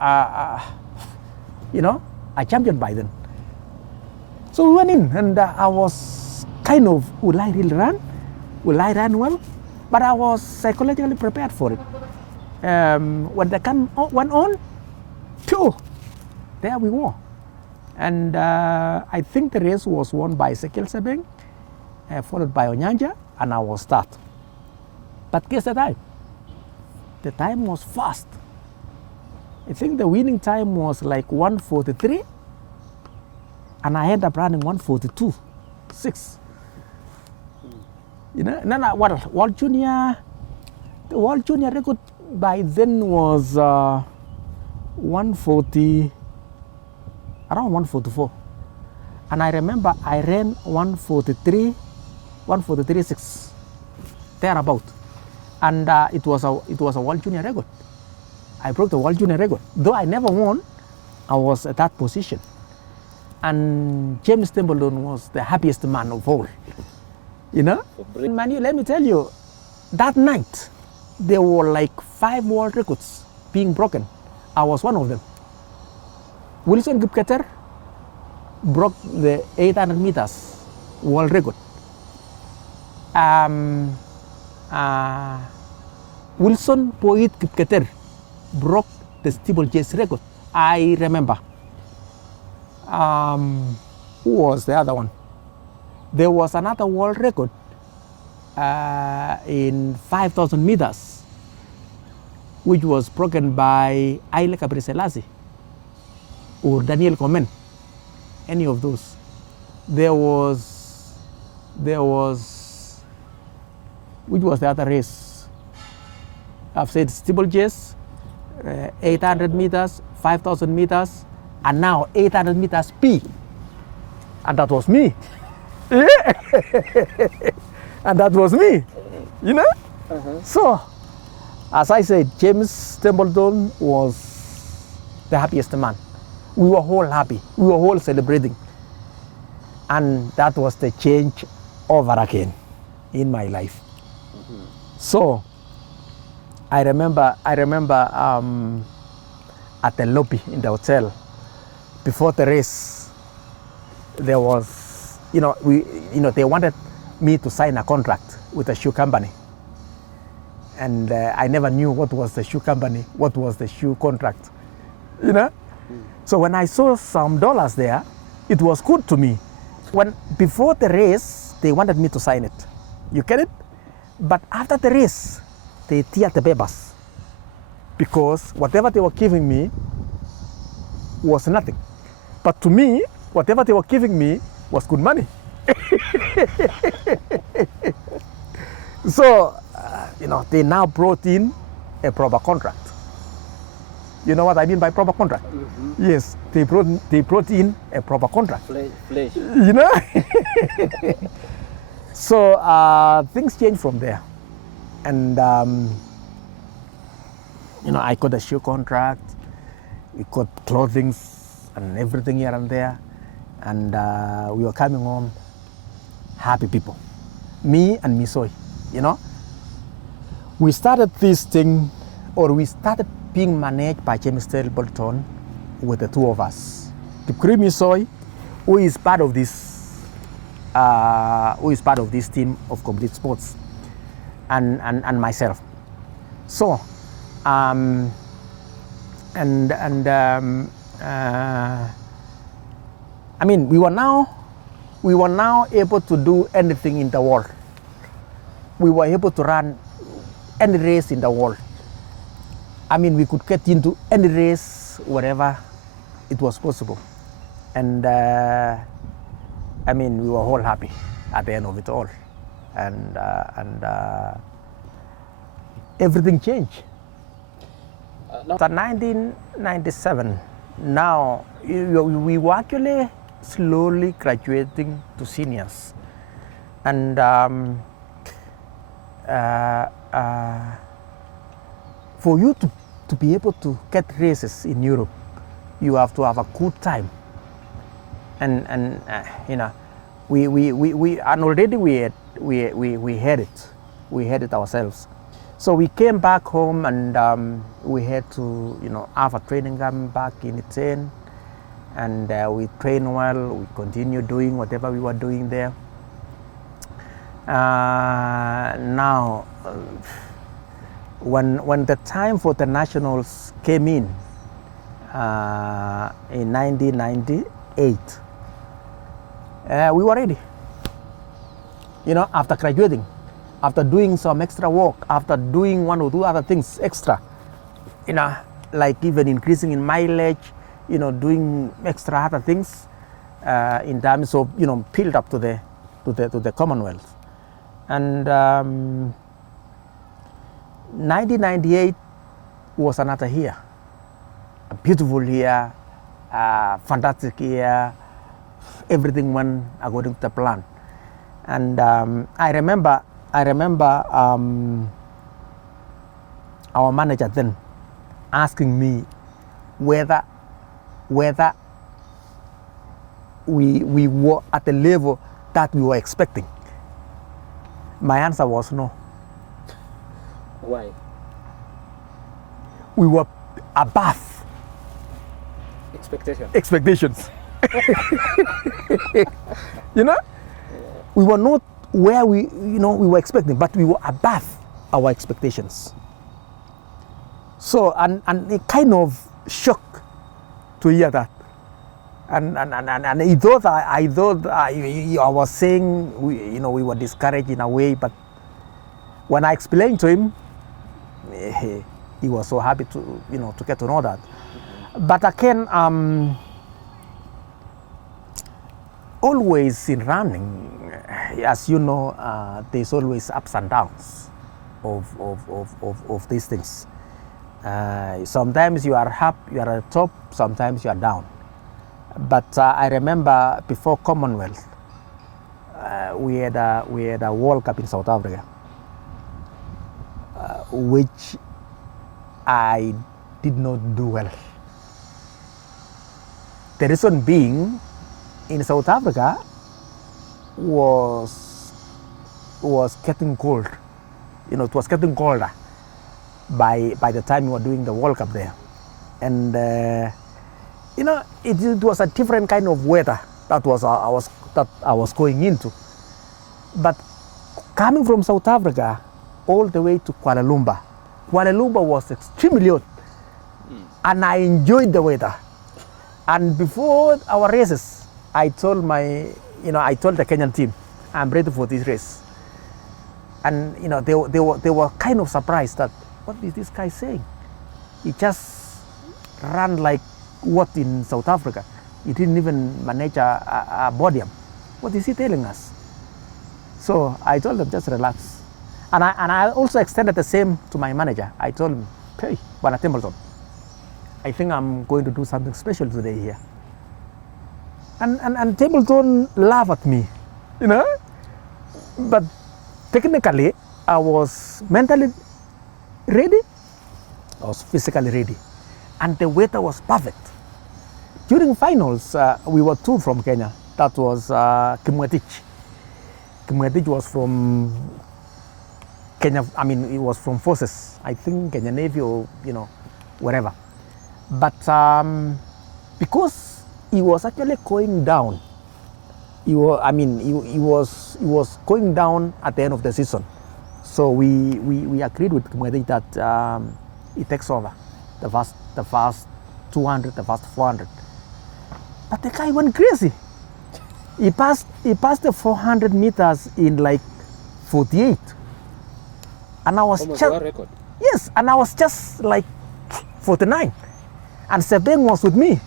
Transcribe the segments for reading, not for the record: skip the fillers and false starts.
a champion by then. So we went in, and I was kind of, will I really run? Will I run well? But I was psychologically prepared for it. When the gun went on, there we were. And I think the race was won by Ezekiel Sebeng, followed by Onyanja, and I was third. But guess the time? The time was fast. I think the winning time was like 1:43, and I ended up running 1:42.6. And then the World Junior record by then was 140, around 144. And I remember I ran 143.6, thereabout. And it was a World Junior record. I broke the World Junior record. Though I never won, I was at that position. And James Templeton was the happiest man of all. Manu, let me tell you, that night, there were like 5 world records being broken. I was one of them. Wilson Kipketer broke the 800 meters world record. Wilson Poit Kipketer broke the steeplechase record. I remember. Who was the other one? There was another world record in 5,000 meters, which was broken by Haile Gebrselassie or Daniel Komen, any of those. There was, which was the other race? I've said steeplechase, 800 meters, 5,000 meters, and now 800 meters P. And that was me. And that was me, So, as I said, James Templeton was the happiest man. We were all happy. We were all celebrating. And that was the change over again in my life. So, I remember at the lobby in the hotel, before the race, there was, they wanted me to sign a contract with a shoe company. And I never knew what was the shoe company, what was the shoe contract, So when I saw some dollars there, it was good to me. Before the race, they wanted me to sign it. You get it? But after the race, they teared the papers. Because whatever they were giving me was nothing. But to me, whatever they were giving me was good money. So, they now brought in a proper contract. You know what I mean by proper contract? Mm-hmm. Yes, they brought in a proper contract. Flesh. So things changed from there. And, I got a shoe contract, we got clothing and everything here and there. And we were coming home happy people. Me and Misoi, We started this thing, or we started being managed by James Templeton with the two of us. Tukri Misoi, who is part of this team of Complete Sports, and myself. So, we were now able to do anything in the world. We were able to run any race in the world. We could get into any race wherever it was possible. And we were all happy at the end of it all. And everything changed. In 1997, now we were actually slowly graduating to seniors. And for you to be able to get races in Europe, you have to have a good time. And already we had it ourselves. So we came back home, and we had to, have a training camp back in Iten, and we trained well. We continued doing whatever we were doing there. Now, when the time for the nationals came in 1998, we were ready. After graduating, after doing some extra work, after doing one or two other things extra, like even increasing in mileage, doing extra other things in terms of, build up to the Commonwealth. And 1998 was another year, a beautiful year, fantastic year. Everything went according to the plan. And I remember our manager then asking me whether we were at the level that we were expecting. My answer was no. Why? We were above expectations. We were not where we were expecting, but we were above our expectations. So, and it kind of shock to hear that. And I thought I was saying we were discouraged in a way, but when I explained to him, he was so happy to to get to know that. Mm-hmm. But again, always in running, as you know, there's always ups and downs of these things. Sometimes you are up, you are at the top, sometimes you are down. But I remember before Commonwealth, we had a World Cup in South Africa, which I did not do well. The reason being, in South Africa was getting cold. It was getting colder by the time we were doing the World Cup there, and it was a different kind of weather that I was going into. But coming from South Africa all the way to Kuala Lumpur was extremely hot, and I enjoyed the weather. And before our races, I told the Kenyan team, I'm ready for this race. And they were kind of surprised that, what is this guy saying? He just ran like what in South Africa? He didn't even manage a podium. What is he telling us? So I told them, just relax. And I also extended the same to my manager. I told him, hey, Bwana Templeton, I think I'm going to do something special today here. And Templeton laughed at me, But technically, I was mentally ready. I was physically ready. And the weather was perfect. During finals, we were two from Kenya. That was Kimutai. Kimutai was from Kenya. I mean, he was from forces. I think Kenya Navy or wherever. But because he was actually going down, he was going down at the end of the season. So we agreed with Kimutai that he takes over the first 200, the first 400. But the guy went crazy. He passed the 400 meters in like 48. And I was almost world record. Yes, and I was just like 49. And Sebeng was with me,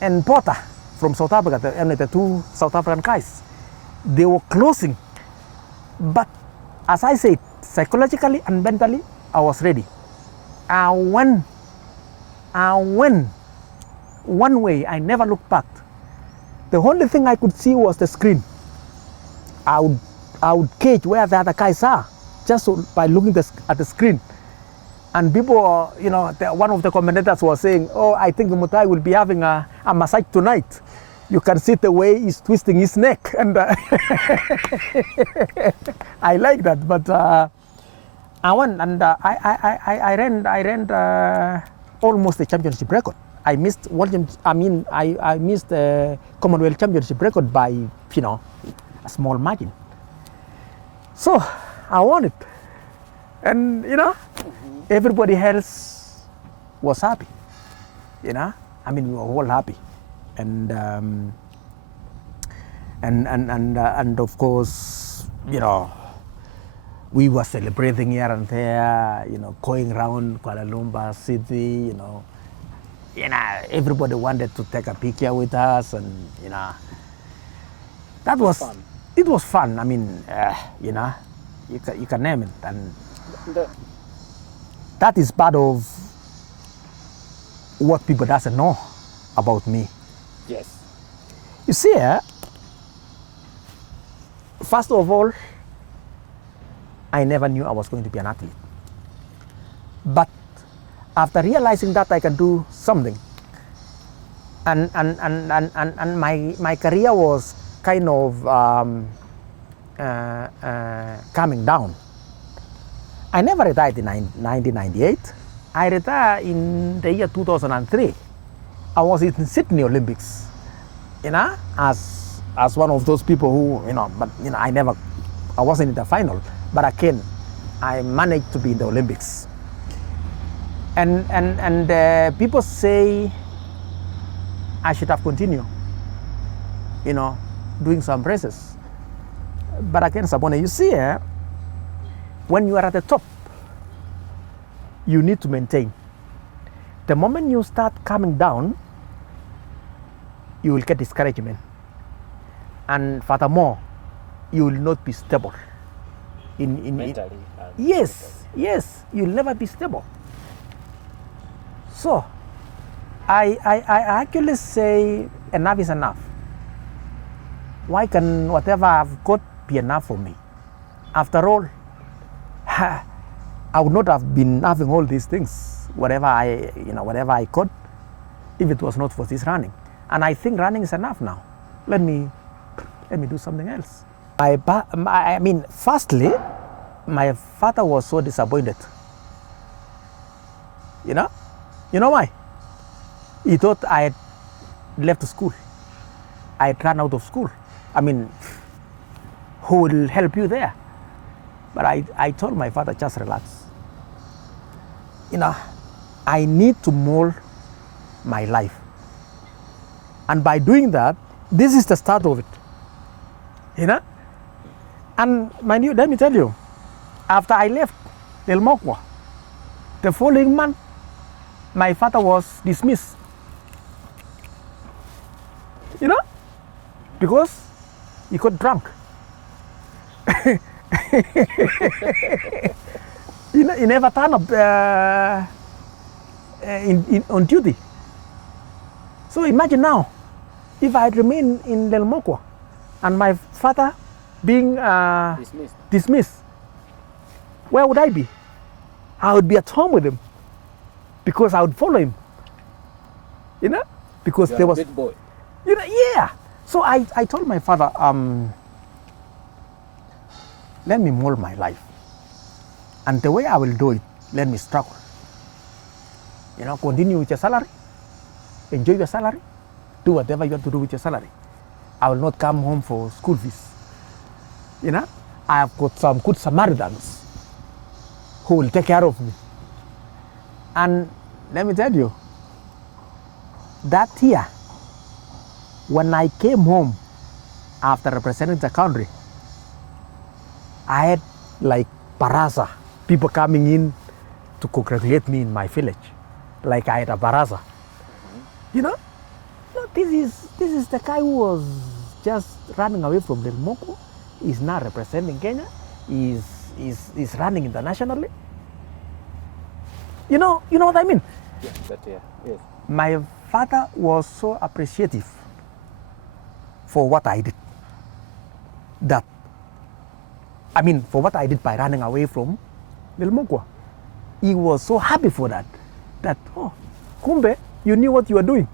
and Porter from South Africa, the two South African guys. They were closing. But as I said, psychologically and mentally, I was ready. I went one way. I never looked back. The only thing I could see was the screen. I would gauge where the other guys are just by looking at the screen. And people, one of the commentators was saying, "Oh, I think Kimutai will be having a massage tonight. You can see the way he's twisting his neck." And I like that. But I won, and I ran almost the championship record. I missed I missed the Commonwealth championship record by a small margin. So I won it, and everybody else was happy. We were all happy, and of course, we were celebrating here and there, going around Kuala Lumpur city, everybody wanted to take a picture with us, and that was fun. It was fun. I mean, you can name it, and that is part of what people doesn't know about me. Yes. You see, first of all, I never knew I was going to be an athlete. But after realizing that I can do something, and my career was kind of coming down. I never retired in 1998. I retired in the year 2003. I was in Sydney Olympics, as one of those people who, but I wasn't in the final. But again, I managed to be in the Olympics. And people say I should have continued, doing some races. But again, Sabone, you see, when you are at the top, you need to maintain. The moment you start coming down, you will get discouragement. And furthermore, you will not be stable. Mentally. Yes, you'll never be stable. So, I actually say enough is enough. Why can whatever I've got be enough for me? After all, I would not have been having all these things, whatever I could, if it was not for this running. And I think running is enough now. Let me do something else. Firstly, my father was so disappointed. You know why? He thought I had left school. I had run out of school. Who will help you there? But I told my father, just relax. I need to mold my life. And by doing that, this is the start of it. And mind you, let me tell you, after I left Del Mokwa, the following month, my father was dismissed. Because he got drunk. He never turned up on duty. So imagine now, if I had remained in Del Mokwa and my father being dismissed, where would I be? I would be at home with him, because I would follow him. Because You're there a was big boy. yeah. So I told my father, let me mold my life, and the way I will do it, let me struggle. Continue with your salary, enjoy your salary, do whatever you have to do with your salary. I will not come home for school fees. I have got some good Samaritans who will take care of me. And let me tell you, that year, when I came home after representing the country, I had like baraza, people coming in to congratulate me in my village. Like I had a baraza. This is the guy who was just running away from Del Mokwa. He's now representing Kenya. He's running internationally. You know what I mean? Yes. My father was so appreciative for what I did. For what I did by running away from Del Mokwa. He was so happy for that. Kumbe, you knew what you were doing.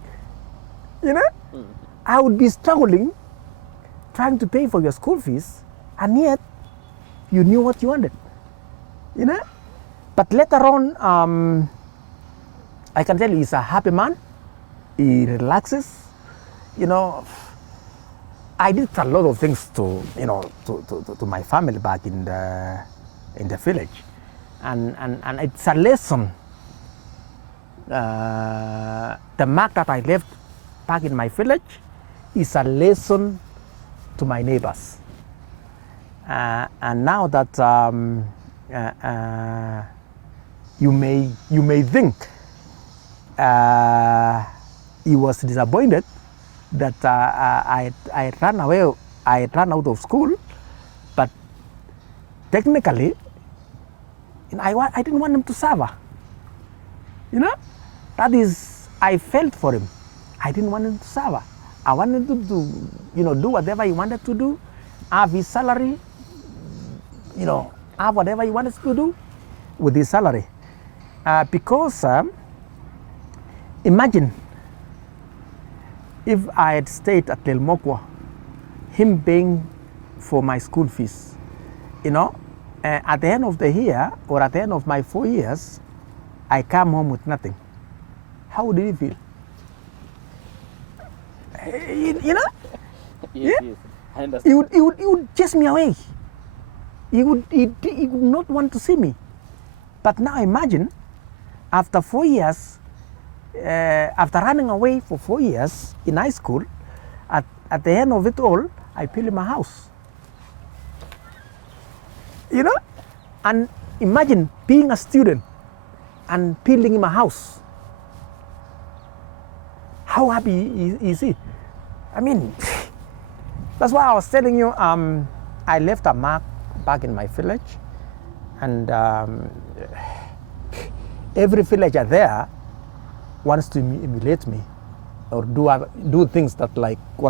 I would be struggling, trying to pay for your school fees, and yet you knew what you wanted. But later on, I can tell you he's a happy man. He relaxes. You know, I did a lot of things to, you know, to my family back in the village. And it's a lesson. The mark that I left back in my village is a lesson to my neighbors. And now that you may think he was disappointed that I ran away, I ran out of school, but technically, you know, I didn't want him to suffer. You know, that is, I felt for him. I didn't want him to suffer. I wanted him to, you know, do whatever he wanted to do, have his salary, you know, have whatever he wanted to do with his salary. Because imagine if I had stayed at Lelmokwa, him paying for my school fees, you know, at the end of the year or at the end of my 4 years, I come home with nothing. How would he feel? You know? Yes, Yeah? yes. I understand. He would chase me away. He would not want to see me. But now imagine, after 4 years, after running away for 4 years in high school, at the end of it all, I built him a house. You know? And imagine being a student and building him a house. How happy is he? I mean, that's why I was telling you, I left a mark back in my village, and every villager there wants to emulate me or do things that like what